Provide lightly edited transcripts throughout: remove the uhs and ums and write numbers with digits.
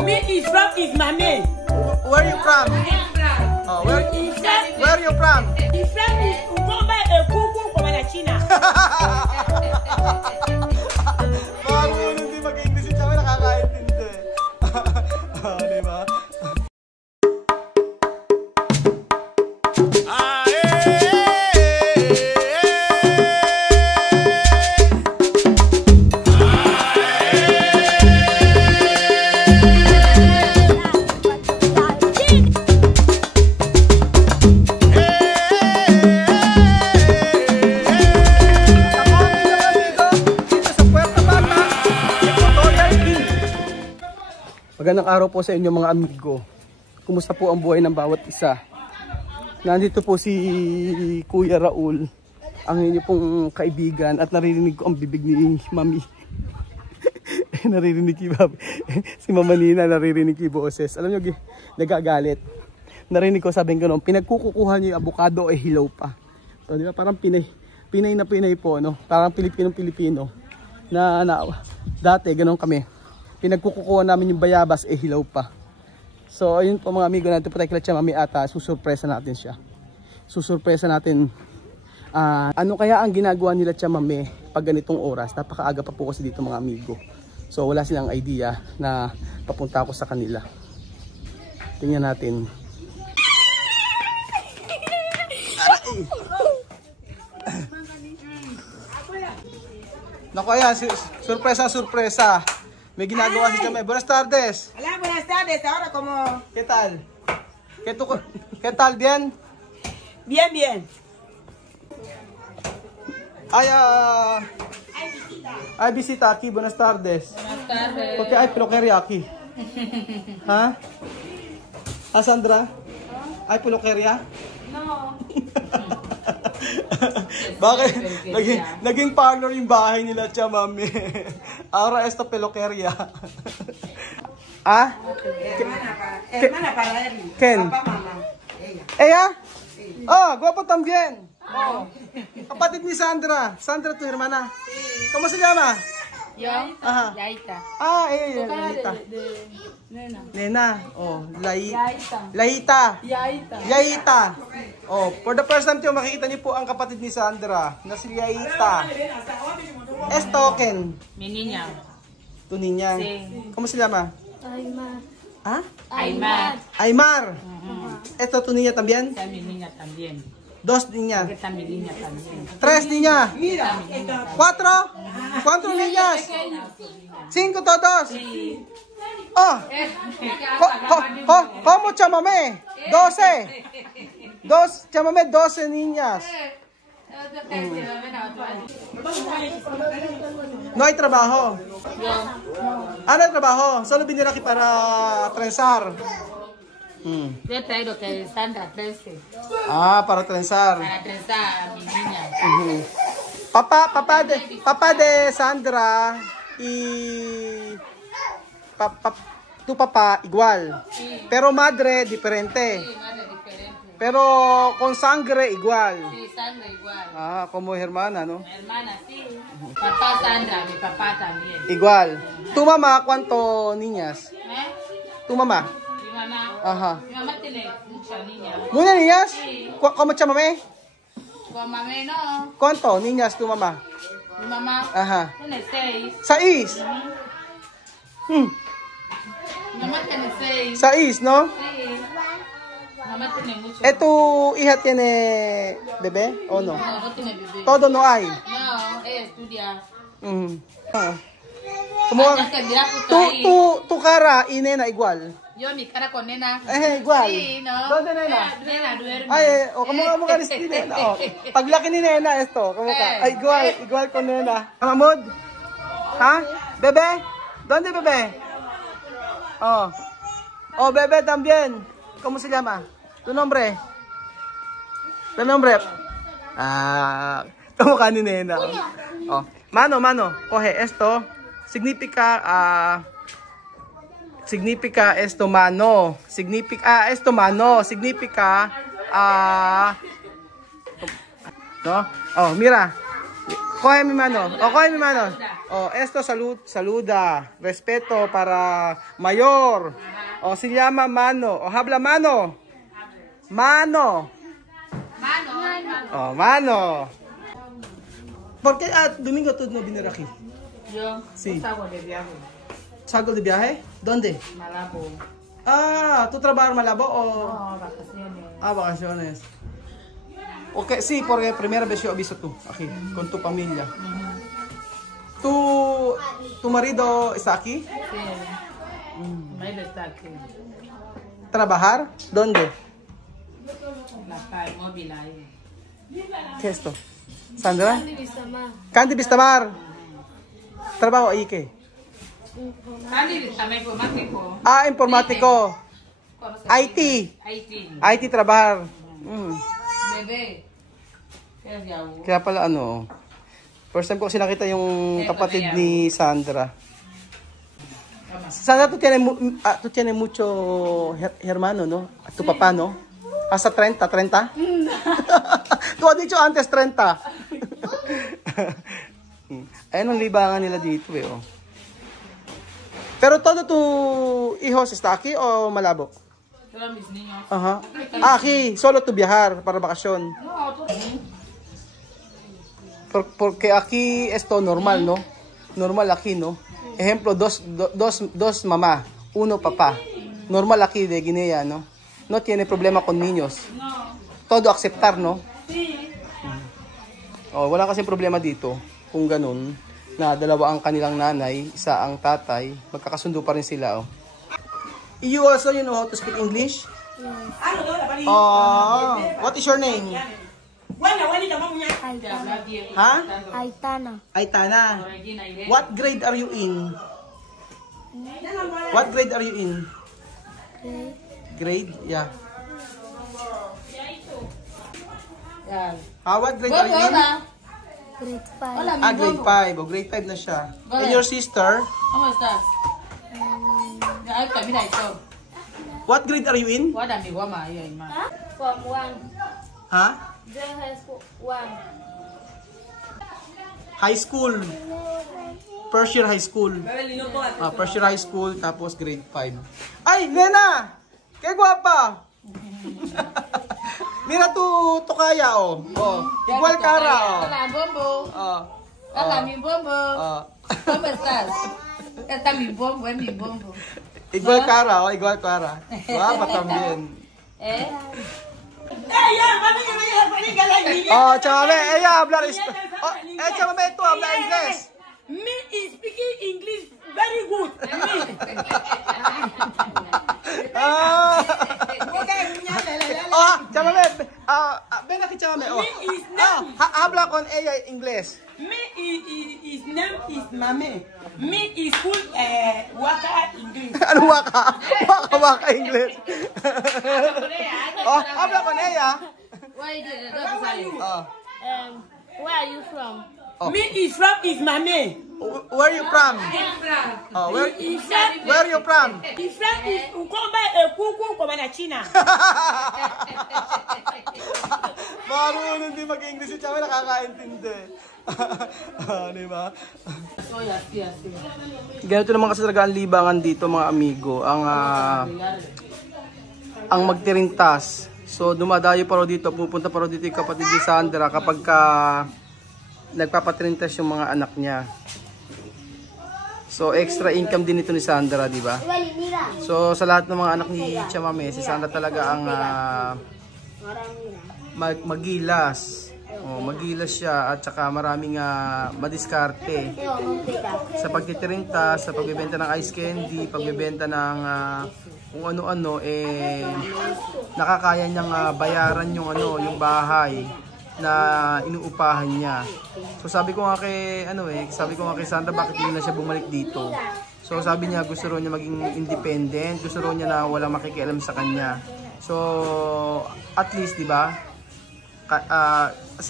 Me is from is my name. Where you from? Oh, where you from? He's from Uganda, Kuku, from China. Bakit hindi mag-English si Chama, nakakaintindi. Diba? Magandang araw po sa inyo mga amigo. Kumusta po ang buhay ng bawat isa? Nandito po si Kuya Raul, ang inyo pong kaibigan, at naririnig ko ang bibig ni Mami. Naririnig si Mami. Si Mama Nina naririnig yung boses. Alam nyo, nagagalit. Narinig ko, sabihin ko noon, pinagkukukuha nyo yung avocado ay hilaw pa. So, di ba? Parang Pinay na Pinay po, no? Parang Pilipinong-Pilipino. Na dati, ganun kami. Pinagkukukuha namin yung bayabas, hilaw pa. So, ayun po mga amigo natin po tayo kila Tia Mami at susurpresa natin siya. Susurpresa natin, ano kaya ang ginagawa nila Tia Mami pag ganitong oras. Napakaaga pa po kasi dito mga amigo. So, wala silang idea na papunta ako sa kanila. Tingnan natin. Naku, ayan, surpresa. May ginagawa si Chamay. Buenas tardes. Hola, buenas tardes. Ahora como... ¿Qué tal? ¿Qué tal? ¿Bien? Bien, bien. Hay visita aquí. Buenas tardes. Buenas tardes. ¿Por qué hay peluquería aquí? ¿Ah? ¿Ah, Sandra? ¿Hay peluquería? No. Bakit? Naging parlor yung bahay nila, Tia Mami. Ahora esto peluquería. ¿Ah? Hermana para él. ¿Quién? Papá, mamá. ¿Ella? Oh, guapo también. Oh. Kapatid ni Sandra. Sandra, tu hermana. ¿Cómo se llama? Yo, Ajá. Yaita. Ah, ella, Laita. Nena. Nena. Oh, Yaita. Laita. Yaita. Yaita. Oh, for the first time, makikita niyo po ang kapatid ni Sandra na si Yaita. Estoken. Mi niña. Tu niña. Sí. ¿Cómo se llama? Aymar. ¿Ah? Aymar. Aymar. ¿Esto tu niña también? Está mi niña también. Dos niñas. Aquí está mi niña también. Tres niñas. Cuatro. ¿Cuántos niñas? Cinco todos. Sí. Oh. ¿Cómo chamame? 12. Chamame 12 niñas. No hay trabajo. Ah, no hay trabajo. Solo vinieron aquí para trenzar. Yo he traído que Sandra 13. Ah, para trenzar. Para trenzar a mi niña. Papá de Sandra y tu papá igual. Sí. Pero madre diferente. Sí, madre diferente. Pero con sangre igual. Sí, sangre igual. Ah, como hermana, ¿no? Mi hermana sí. Papá Sandra, mi papá también. Igual. ¿Tu mamá cuántos niñas? ¿Tu mamá? Mi mamá. Ajá. Mi mamá tiene muchas niñas. ¿Muchas niñas? Sí. ¿Cómo chamame? Con mamá no. ¿Cuántos niñas tu mamá? Mi mamá Ajá. tiene 6. 6. Mi mamá tiene 6. 6, ¿no? Sí. Mamá tiene mucho. ¿Tu hija tiene bebé o no? No, no tiene bebé. Todo no hay. No, ella estudia. ¿Cómo? Ya que mira justo ahí. Tu cara y nena igual. Yo mi cara con nena. Igual. Sí, ¿no? ¿Dónde nena? Nena duerme. Ay, ¿cómo ka ni nena? Oh, paglaki ni nena esto, ¿cómo ka? Ay, igual con nena. Mahmud? ¿Ha? ¿Bebé? ¿Dónde bebé? Oh, bebé también. ¿Cómo se llama? ¿Tu nombre? ¿Tu nombre? Ah, ¿cómo ka ni nena? Oh, mano, coge esto. Significa esto mano. Esto mano. Significa no? Oh, mira. Coge mi mano. O, coge mi mano. O, esto saluda. Respeto para mayor. O, se llama mano. O, habla mano. Mano. Oh, mano. ¿Por qué domingo tú no viniste aquí? Yo Sí. salgo de viaje. ¿Salgo de viaje? ¿Dónde? Malabo. Ah, ¿tú trabajas en Malabo o...? No, vacaciones. Ah, vacaciones. Ok, sí, porque primera vez yo aviso tú, aquí, con tu familia. ¿Tu marido está aquí? Sí. Mi está aquí. ¿Trabajar? ¿Dónde? La calle móvil ahí. ¿Qué es esto? ¿Sandra? Candy Vistamar. ¿Trabajo ahí qué? Candy también informático. Ah, informático. IT. IT. IT trabajar. Bebé. ¿Qué es ya? Kaya pala ano, first time ko kasi nakita yung kapatid ni Sandra. Sandra, tú tienes mucho hermano, ¿no? Tu papá, ¿no? Hasta 30, 30? Tú has dicho antes 30. Ayan ang libangan nila dito eh, oh. Pero todo tu hijos está aquí o Malabo? Todos mis niños. Ajá. Ah, aquí, solo tu viajar para vacación. No, todos. Porque aquí esto normal, ¿no? Normal aquí, ¿no? Ejemplo, dos mamá, uno papá. Normal aquí de Guinea, ¿no? No tiene problema con niños. No. Todo aceptar, ¿no? Sí. Oh, wala kasi problema dito. Kung ganun, na dalawa ang kanilang nanay, isa ang tatay, magkakasundo pa rin sila, oh. You also, you know how to speak English? Oh, what is your name? Ha? Aitana. Aitana. What grade are you in? What grade are you in? Grade? Yeah. Yan. What grade are you in? Grade 5. Hola, mi Grade bobo. 5. Grade 5 na siya. Vale. And your sister? ¿Cómo estás? Ay, también hay todo. What grade are you in? Guarda mi goma ahí, ahí más. Form 1. Ha? Girl high school 1. High school. First year high school. First year high school, tapos grade 5. Ay, Nena! Kaya guwapa! Mira tu kaya, oh. Oh. Igual cara, oh. Hola, bombo. Oh. Hola, mi bombo. Oh. ¿Cómo estás? Está mi bombo, es mi bombo. Igual cara, oh. Igual cara. Guapa también. ¿Eh? Oh, chamame, ella habla oh, chamame, tú habla inglés. Me is speaking English very good. Ah. Oh, chamame, ven aquí, chamame. Oh. Habla con ella inglés. Me his name is Mame. Me is full waka English. Ano waka? Waka inglés. Oh, habla con ella. Why did it? Don't say it. Oh. Where are you from? Oh. Me is from is Mame. Where you from? Oh, where you from? His friend is Ukomba Kuku Komana China. Marunong din mag-English si Chama, nakakaintindi. Di ba? Soy así, así. Ganito naman kasi talaga ang libangan dito, mga amigo. Ang magtirintas. So dumadayo pa ro dito, pupunta pa ro dito yung kapatid ni Sandra kapag nagpapatirintas yung mga anak niya. So extra income din ito ni Sandra, di ba? So sa lahat ng mga anak ni Chamame, si Sandra talaga ang magilas. Oh, magilas siya at saka maraming madiskarte sa pagtitirinta, sa pagbebenta ng ice candy, pagbebenta ng kung ano-ano, nakakaya niyang bayaran yung yung bahay na inuupahan niya. So sabi ko nga kay Sandra, bakit hindi na siya bumalik dito? So sabi niya gusto ro niya maging independent, gusto ro niya na walang makikialam sa kanya. So at least, di ba?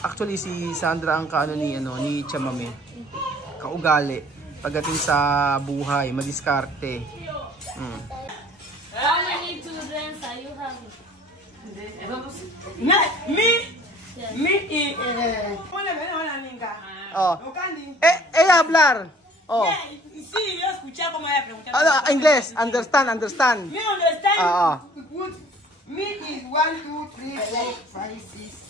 Actually si Sandra ang ni Chamame. Kaugali pagdating sa buhay, madiskarte. How many children are you having? Me is Oh. ¿No candy? Hablar. Oh. Yeah, sí, yo escuché como ella preguntaba. Ano, English. Understand. Me understand. Good. Me is 1, 2, 3, 4, 5, 6.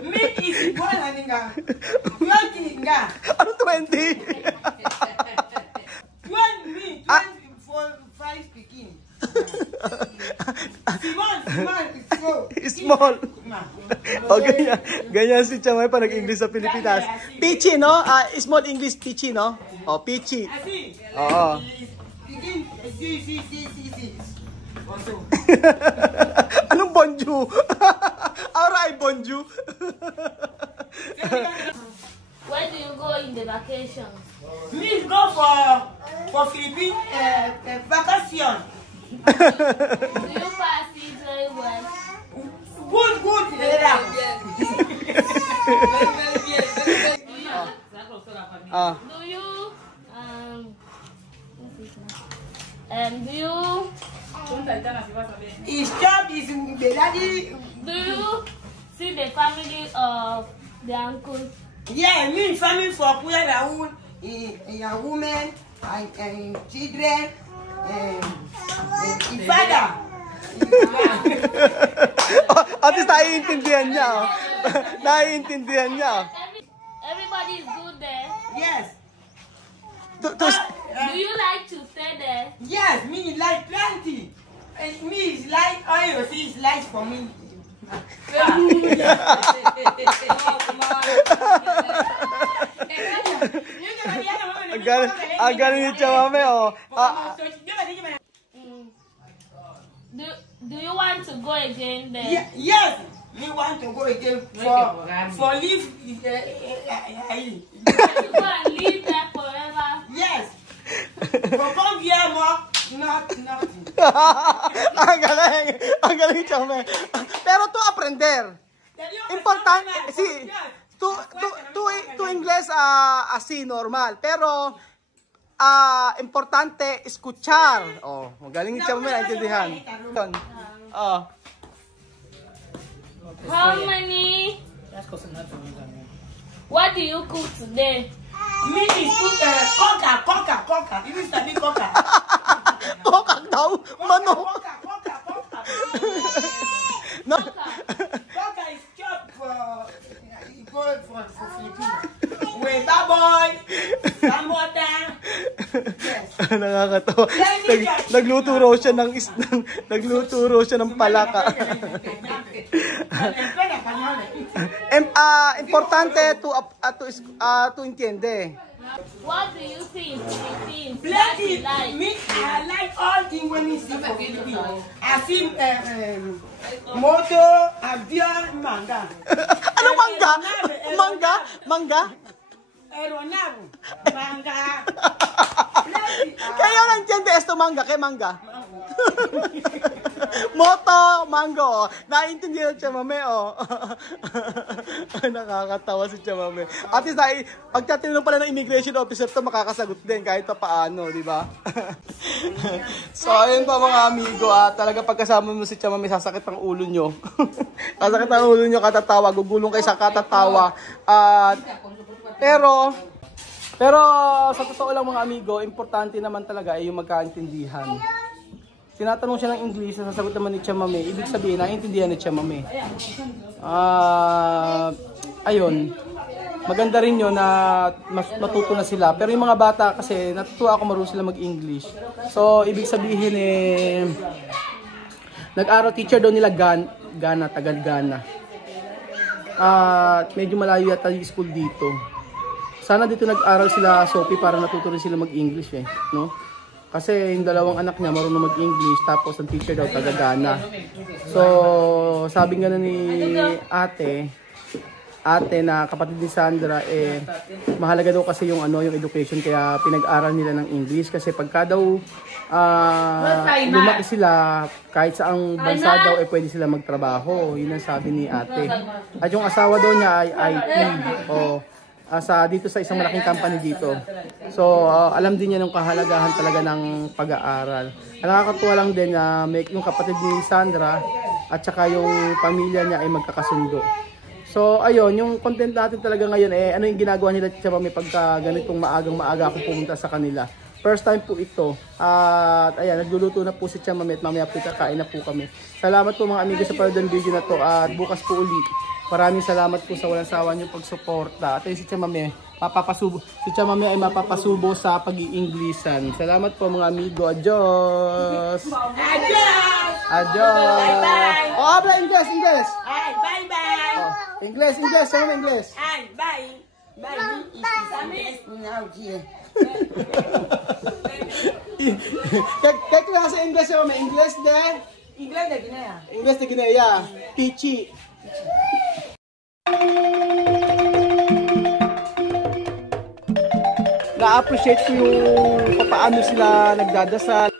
Me is igual a ninga. 20 nga. Ano 20? 12 me, 24, 5 speaking. Small. O, ganyan si Chamay pa nag-English sa Pilipinas. Pichi, no? Small English Pichi, no? O, Pichi. Así. Oo. Sí. Anong bonjour? Ahora ay bonjour. Where do you go in the vacation? Me go for Philippines vacation. Do you pass it very well? Good. Do you do you His job is the daddy. do you see the family of the uncle? Yeah, me family for Kuya Raul, a woman, and children, and father. At least naiintindihan niya. Naiintindihan niya. Everybody is good there. Yes. Do you like to stay there? Yes, me like plenty. And me is like all you see is light for me. Ang galing ni Chamame, oh. Do you want to go again there? Yes, me want to go again for live. You go and live there forever. Yes. For come here more, nothing. Ang galing ni Chamame. Pero to aprender. Importante, sí. Tu inglés así normal, pero importante escuchar. Oh, magaling ni Chamame, naintindihan. How many? What do you cook today? Me is cook coca. You study coca. Kokak daw, manok. Coca. No. Coca is chopped for Philippines. With baboy, samota. Yes. Nakakatawa. Nagluto raw siya ng palaka. Importante to entiende. What do you see in Philippines? Plenty. Like? Me, I like all things when we see for Philippines. I see moto, avion, manga. Ano mangga? Mangga? Aeronave, manga. Plenty. Kaya nandiyan esto mangga, kay mangga. Moto, mango. Naiintindihan si Chamame, oh. Nakakatawa si Chamame. At least, pagtatinong pala ng immigration officer to, makakasagot din kahit pa paano, di ba? So, ayun pa mga amigo, talaga pagkasama mo si Chamame, sasakit ang ulo nyo. Sasakit ang ulo nyo, katatawa, gugulong kayo sa katatawa. Pero sa totoo lang mga amigo, importante naman talaga ay yung magkaintindihan. Tinatanong siya ng English, nasasagot naman ni Chamame. Ibig sabihin, naiintindihan ni Chamame. Ayun. Maganda rin yun na matuto na sila. Pero yung mga bata kasi, natutuwa ako marunong sila mag-English. So, ibig sabihin nag-aral teacher daw nila tagal Ghana. Medyo malayo yata yung school dito. Sana dito nag-aral sila, Sophie, para natuto rin sila mag-English no? Kasi yung dalawang anak niya marunong mag-English, tapos ang teacher daw taga-Ghana. So, sabi nga na ni ate na kapatid ni Sandra, mahalaga daw kasi yung education, kaya pinag-aral nila ng English. Kasi pagka daw lumaki sila, kahit saang bansa daw, pwede sila magtrabaho. Yun ang sabi ni ate. At yung asawa daw niya ay IT. Dito sa isang malaking company dito. So, alam din niya ng kahalagahan talaga ng pag-aaral. Nakakatuwa lang din na yung kapatid ni Sandra, at saka yung pamilya niya ay magkakasundo. So ayun, yung content natin talaga ngayon ano yung ginagawa nila Tita Mami pagka ganitong maaga ako pumunta sa kanila. First time po ito. At ayan, nagluluto na po si Tia Mami at mamaya po kakain na po kami. Salamat po mga amigo sa panood video na to at bukas po uli. Maraming salamat po sa walang sawa niyong pagsuporta. At ayun si Tia Mami, si Tia Mami ay mapapasubo sa pag-iinglisan. Salamat po mga amigo. Adios! Adios! Adios! Bye-bye! Oh, habla English! Ay, bye-bye! Oh, English! Sama English! Ay, bye! Bye! It's now here. Kaya klase English mo, may English din. English na Guinea. English na Guinea. Pichi. Na-appreciate ko yung paano sila nagdadasal.